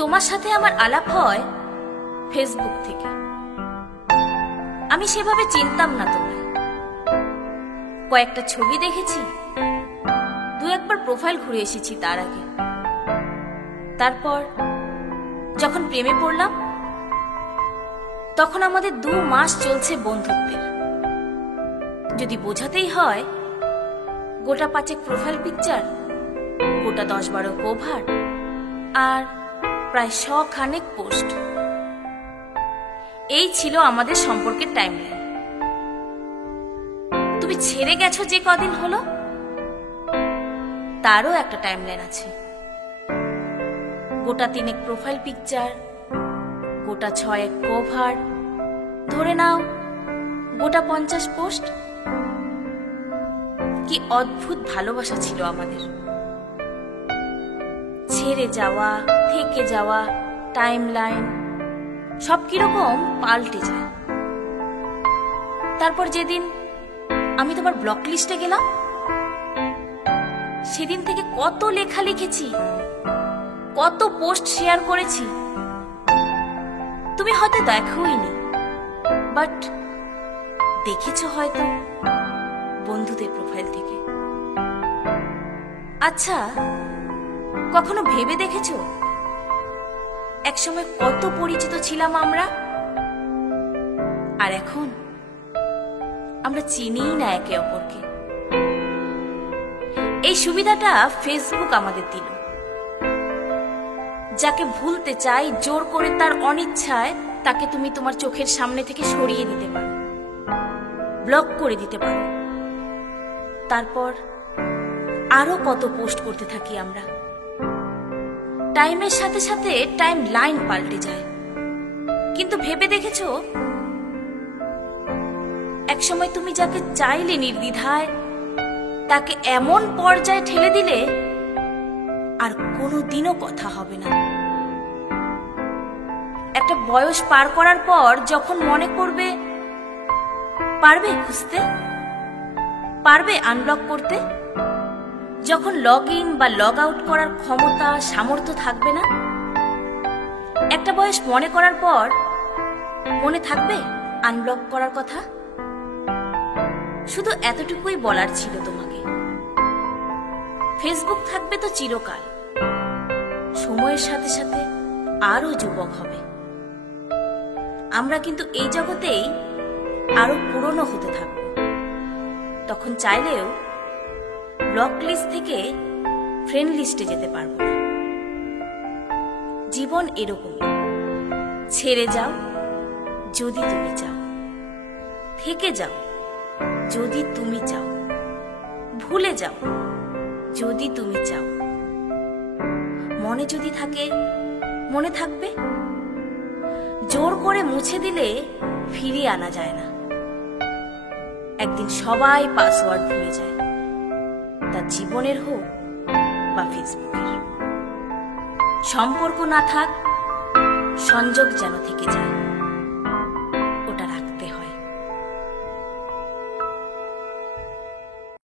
তোমার সাথে আমার আলাপ হয় ফেসবুক থেকে। আমি সেভাবে চিনতাম না তোমায়। কয়েকটা ছবি দেখেছি, দু একবার প্রোফাইল ঘুরে এসেছি তার আগে। তারপর যখন প্রেমে পড়লাম, তখন আমাদের 2 মাস চলছে বন্ধুত্বের। যদি বোঝাতেই হয়, গোটা 5 প্রোফাইল পিকচার, গোটা 10-12 কভার, আর প্রায় 100 পোস্ট। এই ছিল আমাদের সম্পর্কের টাইমলাইন। তুমি ছেড়ে গেছো যে কদিন হলো, তারও একটা টাইমলাইন আছে। গোটা 3 প্রোফাইল পিকচার, গোটা 6 কভার, ধরে নাও গোটা 50 পোস্ট। কি অদ্ভুত ভালোবাসা ছিল আমাদের। ছেড়ে যাওয়া, থেকে যাওয়া, টাইমলাইন সব কিরকম পাল্টে যায়। তারপর যেদিন আমি তোমার ব্লক লিস্টে গেলাম, সেদিন থেকে কত লেখা লিখেছি, কত পোস্ট শেয়ার করেছি। তুমি হয়তো দেখোইনি, বাট দেখেছো হয়তো বন্ধুদের প্রোফাইল থেকে। আচ্ছা, কখনো ভেবে দেখেছো একসময় কত পরিচিত ছিলাম আমরা, আর এখন আমরা চিনিই না একে অপরকে। এই সুবিধাটা ফেসবুক আমাদের দিল। যাকে ভুলতে চাই, জোর করে তার অনিচ্ছায় তাকে তুমি তোমার চোখের সামনে থেকে সরিয়ে দিতে পারো, ব্লক করে দিতে পারো। তারপর আরো কত পোস্ট করতে থাকি আমরা। টাইমের সাথে সাথে টাইম লাইন পাল্টে যায়। কিন্তু ভেবে দেখেছো, একসময় তুমি যাকে চাইলে নির্দ্বিধায়, তাকে এমন পর্যায়ে ঠেলে দিলে আর কোনোদিনও কথা হবে না। একটা বয়স পার করার পর যখন মনে করবে, পারবে খুঁজতে, পারবে আনব্লক করতে, যখন লগ ইন বা লগ আউট করার ক্ষমতা, সামর্থ্য থাকবে না, একটা বয়স মনে করার পর মনে থাকবে আনব্লক করার কথা। শুধু এতটুকুই বলার ছিল তোমাকে। ফেসবুক থাকবে তো চিরকাল, সময়ের সাথে সাথে আরো যুবক হবে। আমরা কিন্তু এই জগতেই আরো পুরনো হতে থাকব। তখন চাইলেও ব্লক লিস্ট থেকে ফ্রেন্ড লিস্টে যেতে পারবো না। জীবন এরকমই। ছেড়ে যাও যদি তুমি চাও, থেকে যাও যদি তুমি চাও, ভুলে যাও যদি তুমি চাও। মনে যদি থাকে, মনে থাকবে। জোর করে মুছে দিলে ফিরিয়ে আনা যায় না। একদিন সবাই পাসওয়ার্ড ভুলে যায়, তা জীবনের হোক বা ফেসবুকের। সম্পর্ক না থাক, সংযোগ যেন থেকে যায়।